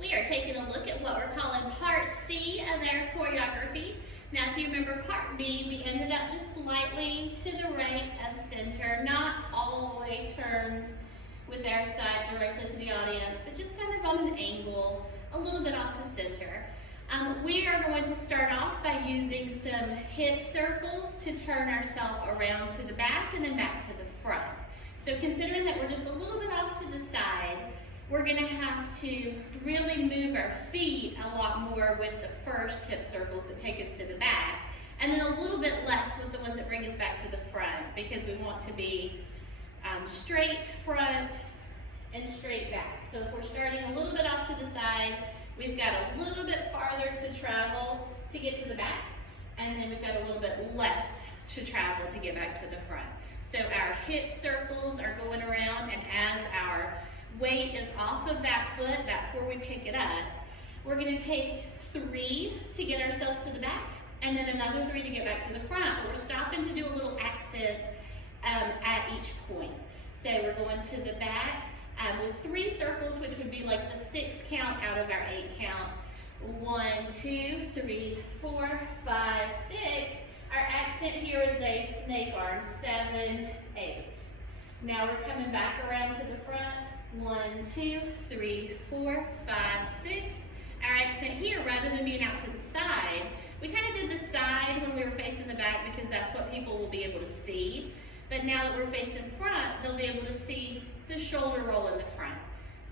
We are taking a look at what we're calling part C of our choreography. Now, if you remember part B, we ended up just slightly to the right of center, not all the way turned with our side directed to the audience, but just kind of on an angle, a little bit off of center. We are going to start off by using some hip circles to turn ourselves around to the back and then back to the front. So considering that we're just a little bit off to the side, we're going to have to really move our feet a lot more with the first hip circles that take us to the back, and then a little bit less with the ones that bring us back to the front, because we want to be straight front and straight back. So if we're starting a little bit off to the side, we've got a little bit farther to travel to get to the back, and then we've got a little bit less to travel to get back to the front. So our hip circles are going around, and as our weight is off of that foot, that's where we pick it up. We're going to take 3 to get ourselves to the back, and then another 3 to get back to the front. But we're stopping to do a little accent at each point. So we're going to the back with 3 circles, which would be like the 6 count out of our 8 count. 1, 2, 3, 4, 5, 6. Our accent here is a snake arm, 7, 8. Now we're coming back around to the front. 1, 2, 3, 4, 5, 6. Our accent here, rather than being out to the side, we kind of did the side when we were facing the back because that's what people will be able to see. But now that we're facing front, they'll be able to see the shoulder roll in the front.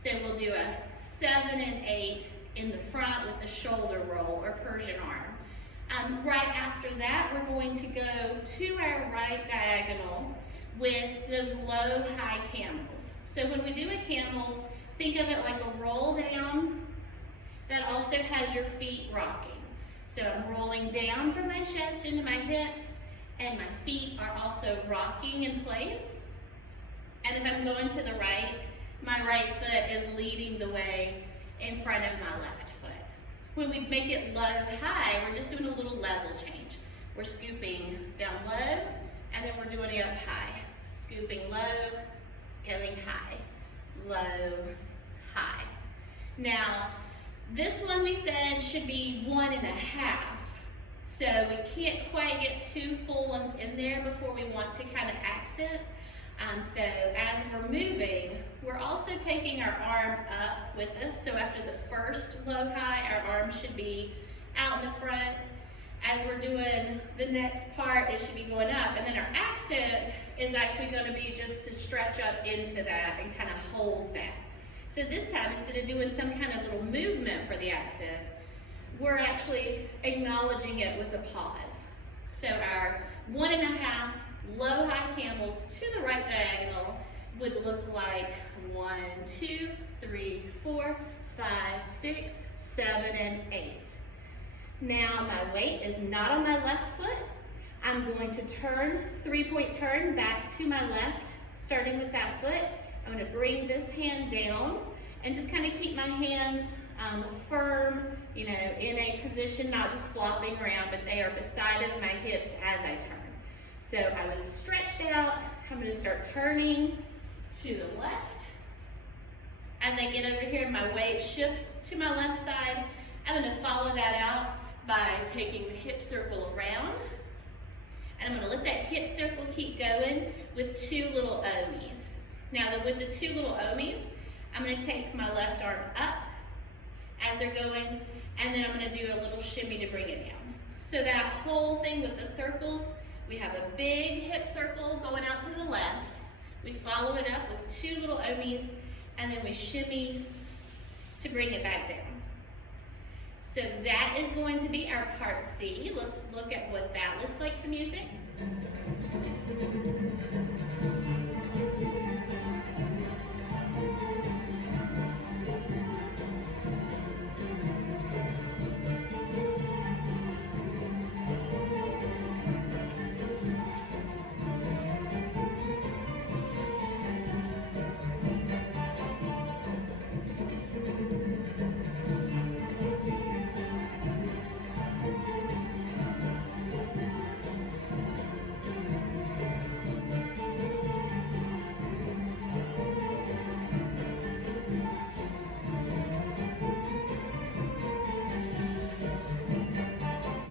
So we'll do a 7 and 8 in the front with the shoulder roll or Persian arm. Right after that, we're going to go to our right diagonal with those low, high camels. So when we do a camel, think of it like a roll down that also has your feet rocking. So I'm rolling down from my chest into my hips, and my feet are also rocking in place. And if I'm going to the right, my right foot is leading the way in front of my left foot. When we make it low, high, we're just doing a little level change. We're scooping down low, and then we're doing it up high. Scooping low, going high, low, high. Now, this one we said should be 1.5. So we can't quite get 2 full ones in there before we want to kind of accent. So as we're moving, we're also taking our arm up with us. So after the first low, high, our arm should be out in the front. As we're doing the next part, it should be going up. And then our accent is actually going to be just to stretch up into that and kind of hold that. So this time, instead of doing some kind of little movement for the accent, we're actually acknowledging it with a pause. So our 1.5 low, high camels to the right diagonal would look like 1, 2, 3, 4, 5, 6, 7, and 8. Now my weight is not on my left foot. I'm going to turn, 3-point turn back to my left, starting with that foot. I'm going to bring this hand down and just kind of keep my hands firm, in a position, not just flopping around, but they are beside of my hips as I turn. So I was stretched out. I'm going to start turning to the left. As I get over here, my weight shifts to my left side. I'm going to follow that out by taking the hip circle around. And I'm going to let that hip circle keep going with 2 little omis. Now with the 2 little omis, I'm going to take my left arm up as they're going, and then I'm going to do a little shimmy to bring it down. So that whole thing with the circles, we have a big hip circle going out to the left. We follow it up with 2 little omis, and then we shimmy to bring it back down. So that is going to be our part C. Let's look at what that looks like to music.